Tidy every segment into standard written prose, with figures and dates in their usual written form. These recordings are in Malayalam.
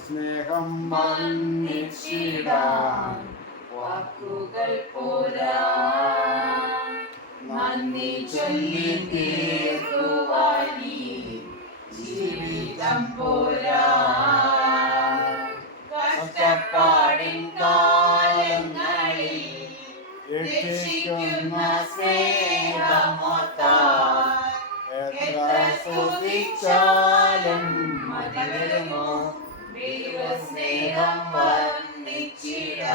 സ്നേഹം വർണ്ണിച്ചിടാൻ വാക്കുകൾ പോരാ, നന്ദി ചൊല്ലി തീർക്കുവാനീ ജീവിതം പോരാ. കഷ്ടപ്പാടിൻ കാലങ്ങളിൽ രക്ഷിക്കുന്ന സ്നേഹമോർത്താൽ എത്ര സ്തുതിച്ചാലും മതി വരുമോ ദൈവസ്നേഹം വർണ്ണിച്ചിടാൻ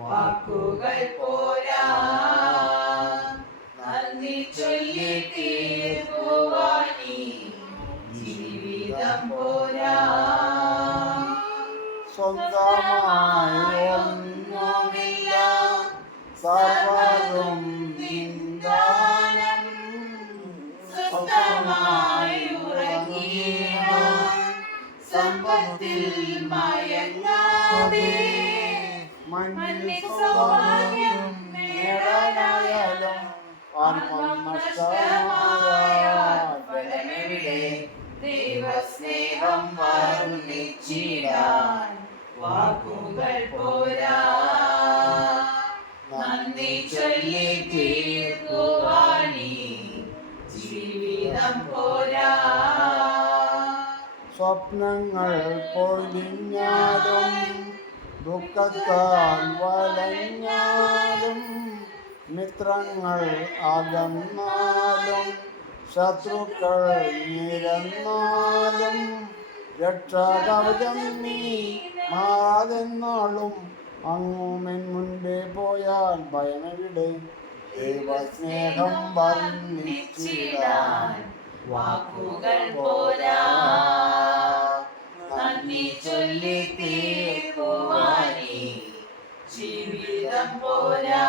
വാക്കുകൾ പോരാ, നന്ദി ചൊല്ലി തീർക്കുവാനീ ജീവിതം പോരാ. സ്വന്തമായി ഒന്നുമില്ല, സർവ്വതും നിന്ദാനം. സ്വന്തമായി ഉറങ്ങിയിടാൻ സമ്പത്തിൽ മയങ്ങാതെ, മണ്ണിൽ സൗഭാഗ്യം നേടാനായാലും ആത്മം നഷ്ടമായാൽ ഫലമെവിടെ ദൈവസ്നേഹം വർണ്ണിച്ചിടാൻ വാക്കുകൾ പോരാ, നന്ദി ചൊല്ലി തീർക്കുവാനീ ജീവിതം പോരാ. സ്വപ്നങ്ങൾ പൊലിഞ്ഞാലും ദുഃഖത്താൽ വലഞ്ഞാലും മിത്രങ്ങൾ അകന്നാലും ശത്രുക്കൾ നിരന്നാലും രക്ഷാകവചം നീ മാറാതെന്നാളും അങ്ങുമെൻ മുൻപേ പോയാൽ ഭയമെവിടെ ദൈവസ്നേഹം വർണ്ണിച്ചിടാൻ വാക്കുകൾ പോരാ, നന്ദി ചൊല്ലി തീർക്കുവാനീ ജീവിതം പോരാ.